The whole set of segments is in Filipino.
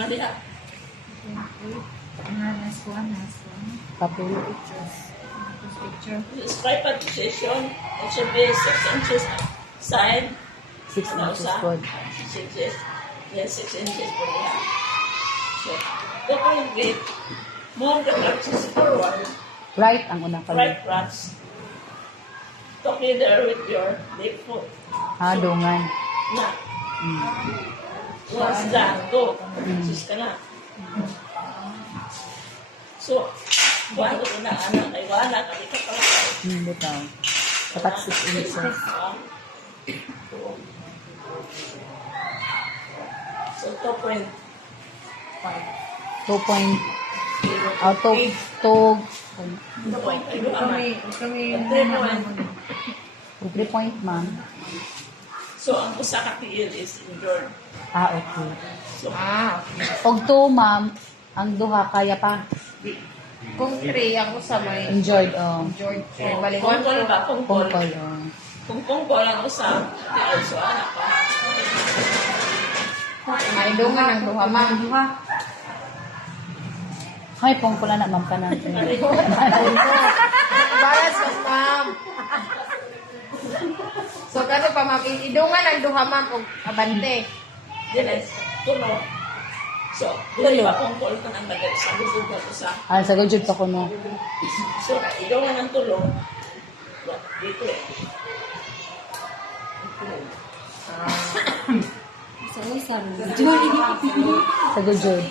Ano yan? Last one. Papel. Picture. Stripe position. It should be 6 inches side. 6 inches po. 6 inches. Yes, 6 inches po yan. So, double grip. Move the crutches forward. Right ang unang Right kalit. crutch. Together with your left foot. Dungan. Na. Once done, go. Sus ka na. So, bago ko na anak ay wala kami ka pala. Bitaw. Dapat 6 inches. So, 2.5. 2 point. Out of 2. Kami 3 point, ma'am. So, ang usa ka tiil is injured. Okay. So, okay. Og 2, ma'am. Ang duha kaya pa. Kung 3, ako sa may Enjoyed, George. pungkol ba? Pungkol. Pungkol, Kung pungkol ang usa, tiil. So, anak pa. May dungan ang duha, ma'am. Hay, pungkol na, ma'am, ka natin. Balas mas, ma'am. So, kaso pa, ma'am, idungan ang duha, ma'am, o abante. Dines, tulo. So, dili pa pungkol ka nang nagay sa gusto ko usa. Sa gujud pa ko, no. So, ikaw nga ng tulo. Dito eh. Sa gujud.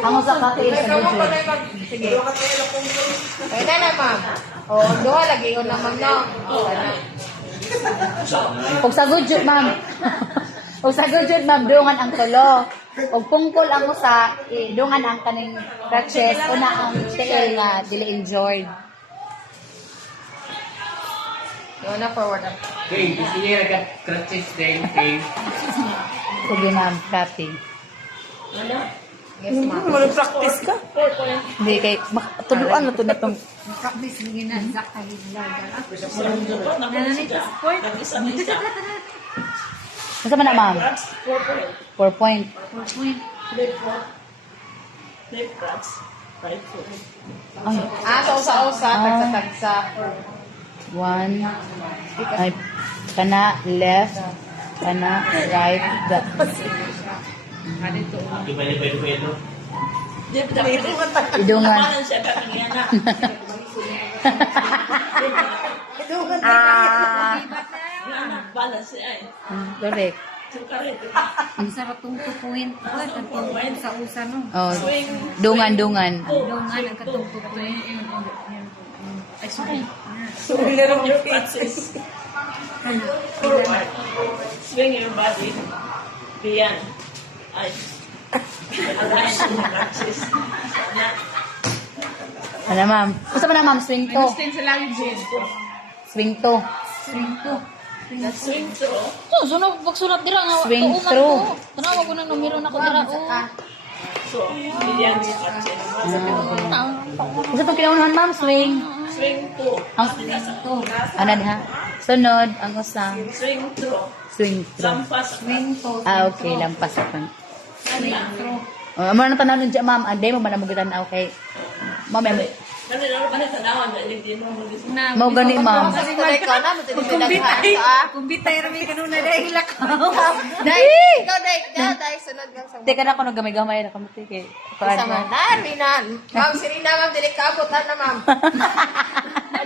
Hango sa kakil sa gujud. Sige. Pwede na, ma'am. O, duha lagi yun na, ma'am, no? Og sa gujud, ma'am. Og sa gujud, ma'am, dungan ang tulo. Og pungkol ang usa, dungan ang kaning crutches, una ang tiil nga dili enjoyed. Yun na, forward up. Okay, gusto niya nagka-crutches din. Okay. Sige, ma'am, copy. Ano? Yes, ma'am. Mag-practice ka? 4.5. Hindi, kay, tuluan na to na tong. Practice mo ginanzak ka Nag-isa-isa. Masa man na, ma'am? 4.5. 4 point. Left foot. Left crutch. Right foot. Ay, Sa-usa, tagsa-tagsa. 1. Ay, kana, left. Kana, right. Dupay ito. Idungan. Napanan siya ba niya na? Yan, balance siya eh. Correct. So, correct. Ang sarap itong tupuin. Sa usa, no? Oh, dungan. Dungan ang katungkupuin. Ay, sorry. Your crutches. Forward. Swing your body beyond. Ay. Align your crutches. Yan. Ano, ma'am? Gusto mo na, ma'am? Swing to. Sa langit, Jane. Swing to. Swing through. So, sunod pagsulat dira nga Swing tuuman through. ko. Tanawa ko ng numero na ko dira. So, beyond your crutches. Gusto pang kinaunahan, ma'am? Swing. Swing through. Ang, ano ha? Sunod, ang usang. Swing through. Swing through. Lampas. Okay, lampas ako. Amo na tanaw nun dyan, ma'am. Anday mo ba na magitan na okay? Ma'am, Dali na ba na tanawan? Dali din mo mag-isip. mau gani, ma'am. Kasi ka na, matitidaghan ka. Kung bitay rami kanuna dahil lakaw. Dahil, ikaw, dahil, sunod lang sa Teka na ako naggamay-gamay na kamuti kay. Isa man, Rinan. Ma'am, si Rina, ma'am, dili ka abutan na, ma'am.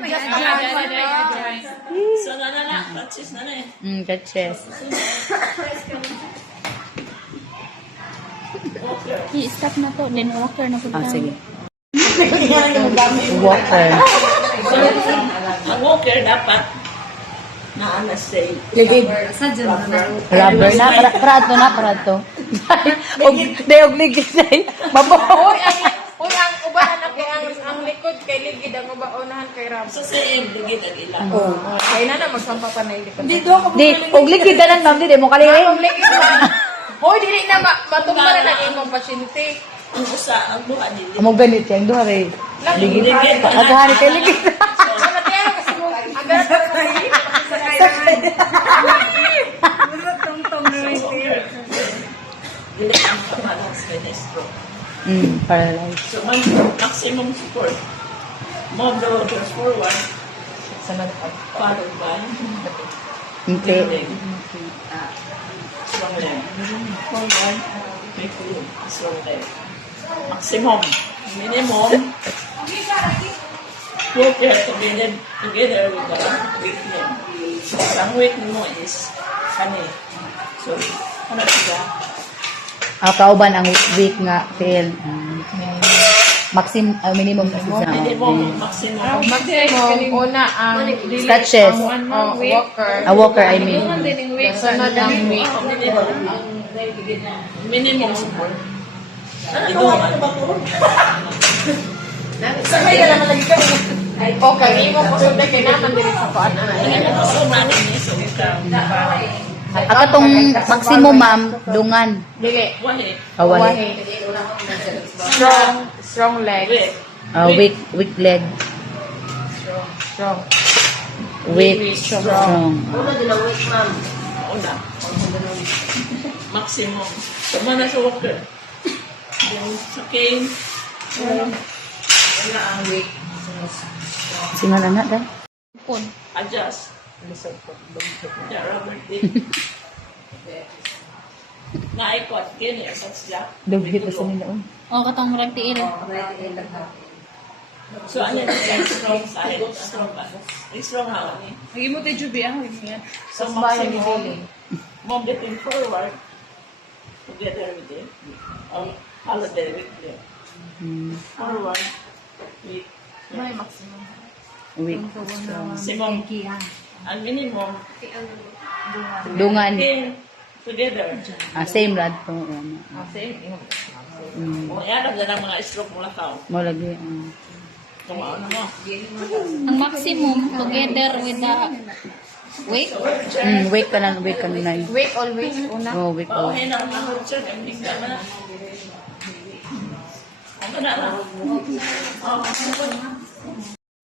Adjust na, ma'am. So, na, crutches na eh. Good chest. I-stop na to. Then walker na ko. Sige. Walker. Ang walker dapat na-say. Ligid. Rubber na. Parado. Og ligid ay. Mabaw. Uy, ang ubahan na kay ang likod kay ligid, ang ubaunahan kay Ram. So, same, ligid ang ilang. Kaya na magsampa pa na yung likod. Di, og ligid na lang, ma'am. Di mo kalili. Ang ligid na. Hoy, dili na matumba na ng imong pasyente. Ang usa, ang buha nila. Amo ganit yan. Duha rin. Ligid. Agahan kay ligid. Ano tayo kasi mo? Ang ganito kayo. stroke. Paralyzed. So, maximum support. Move the shoulders forward, followed by Hindi. leg. Strong leg. Forward, big leg, strong leg. Maximum. Minimum. Put your together with the weak leg. Ang weak mo is kani. So, ano siya? Kauban ang week nga tail. Minimum kasi siya. Minimum, maximum. Maximum, una ang Scratches. walker. A walker, I mean. Sunod ang week. Minimum support. Okay, imo ko sunod kay naman dili sa kuan. Akatong maximum, ma'am, dungan. Dili. Kawali. Strong legs. Weak leg. Strong. Weak. Strong. Una. Maximum. So, mana sa walker. Then, sa cane. Wala ang weak. Singan anak dah. Kun. Adjust. Yeah, rubber tip. Naikot. Kini, asat siya. Dughi pa sa nila. O, katong murag tiil. So, ano yung strong side? Strong ba? Strong how ni? Lagi mo tayo jubi ang yan. So, maximum. Move the thing forward. Together with it. Follow the with it. Forward. Weak. May maximum. Weak. Maximum. Ang minimum. Dungan. Thing. Together. Same rad to. Same. Yan ang ganang mga stroke mula tao. Mo lagi. Kung ano mo. Ang maximum together with the weight. Weak ka na. Weak ka na. Week always una. Oh, weak. Oh. Pauhin ang mga culture. Ang bigla na. Ano na na?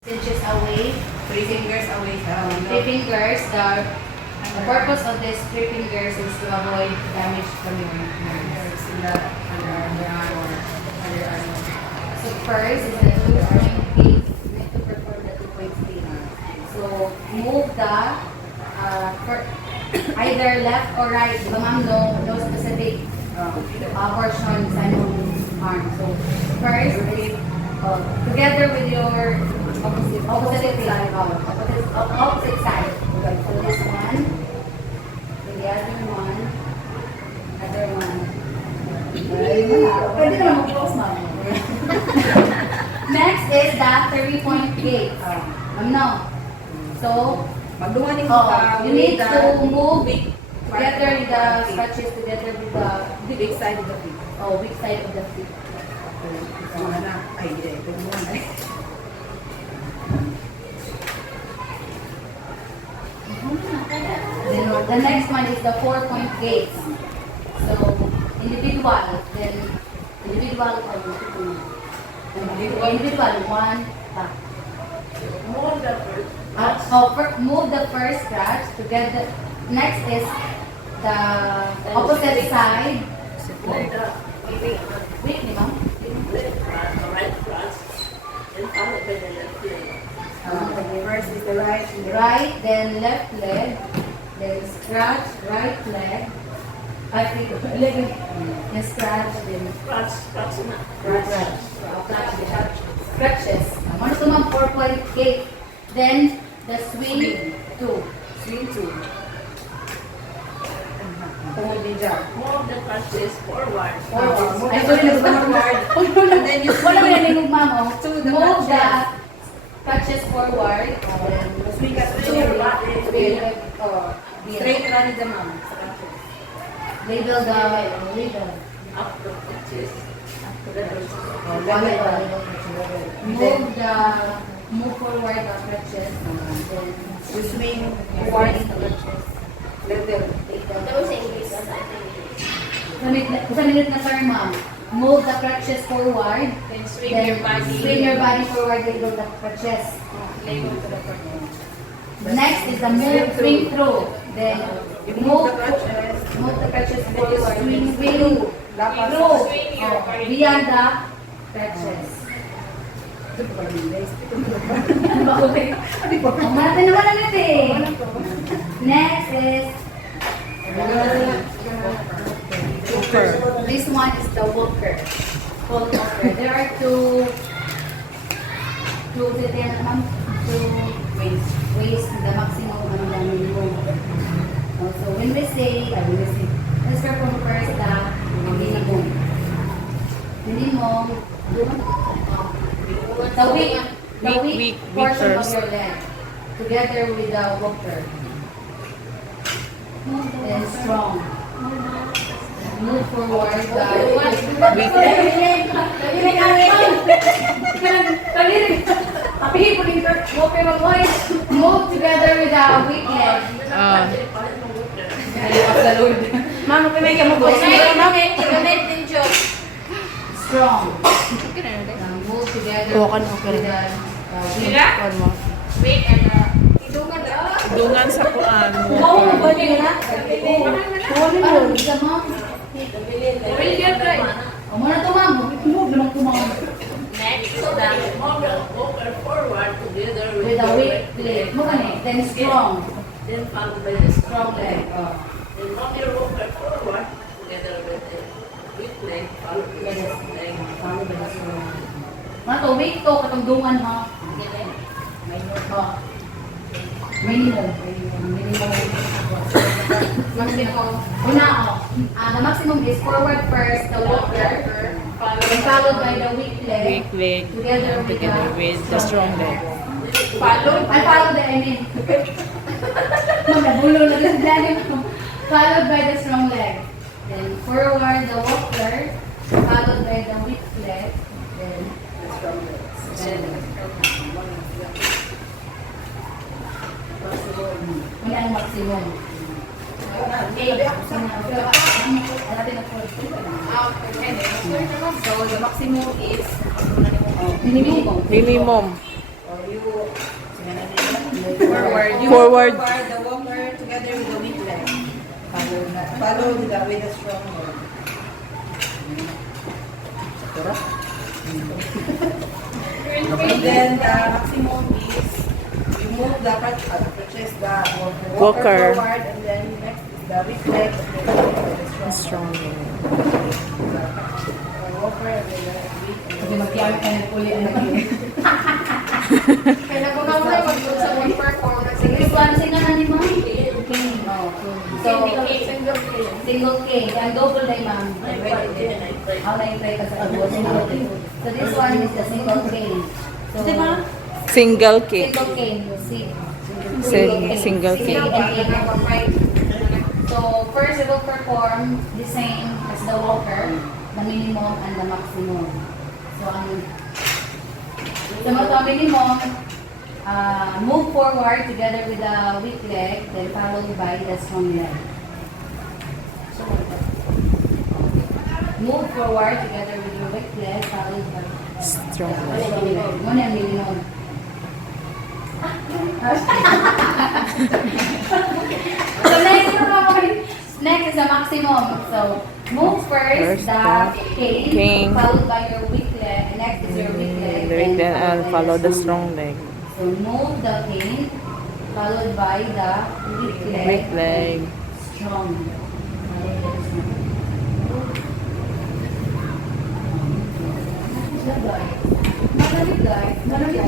Inches away, 3 fingers away from 3 fingers. The purpose of this 3 fingers is to avoid damage from your nerves in the underarm or underarm. So first is the 2-point gate. You need to perform the 2-point gate. So move the either left or right. Di ba ma'am, no specific portion sa inyong arm. So first is together with your opposite side. Opposite side. So this one, the other one, Pwede naman mag-close, ma'am. Next is the 3-point gate. No. So, you need to move together with the scratches, together with the big side of the feet. Oh, big side of the feet. Then the next one is the 4-point gates. So individual, then individual or individual one. Move the first scratch together. Next is the opposite side. Wait, di ba? Right cross. And followed by the left leg. First is the right, then left leg, then scratch, right leg, then scratch, then Cross na. scratches. Ano ito mga 4-point gate. Then the swing 2. Move the crutches forward. Ay, sorry, forward. Wala mo yan yung mamo. Move the crutches forward. Swing your Straight run the mom. Label the label. up the crutches. Move forward the crutches. Then swing forward the crutches. Kusanit na sir, ma'am. Move the crutches forward. Then swing your body. Swing your body forward. Label the crutches. Label to the front. Next is the move, swing through. Then move the crutches forward. Swing through. Through. Beyond the crutches. Umarte naman ang natin. Next is this one is the walker. There are two ways the maximum and the minimum. So when we say, let's start from first the minimum. Minimum, the weak portion of your leg together with the walker. Then strong. Move forward move together with the weak leg. Mama, pinay ka mo po. Strong. Move together with the weak and Dungan sa kuan. Muna to, ma'am. Move naman to, ma'am. Next, the walker forward together With the weak leg. Move on eh. Then strong. Then followed by the Strong leg. Then walk your walker forward together with the weak leg, followed by the leg. Mga to, weak to, katungdungan ha. Minimum. Maximum. Una, the maximum is forward first, the walker, and followed by the weak leg, together with the strong leg. Followed by the strong leg. Then forward the walker, followed by the weak leg, then the strong leg. Ano ang maximum? So the maximum is Minimum. Forward the walker together with the weak leg. Follow with the strong leg. And then the maximum is you move the crutches, the walker forward, and then next is the weak leg, and then the strong leg. The walker and then the weak and Kasi magkiyamit ka ng puli ang naging. Kaya kung ako na mag-good sa one performance, This one, sino na ni mo? So, single K. Ang double na ma'am. How na yung try ka sa agos? So, this one is the single K. So, Single K. single K. Single K. So, first we will perform the same as the walker, the minimum and the maximum. So, ang minimum, move forward together with the weak leg, then followed by the strong leg. Move forward together with your weak leg, followed by Strong the strong leg. Muna ang minimum. So next is the maximum. So move first the cane, followed by your weak leg. And next is your weak leg. And follow the strong leg. So move the cane, followed by the weak leg. Weak leg. Strong. Malamig guys. Malamig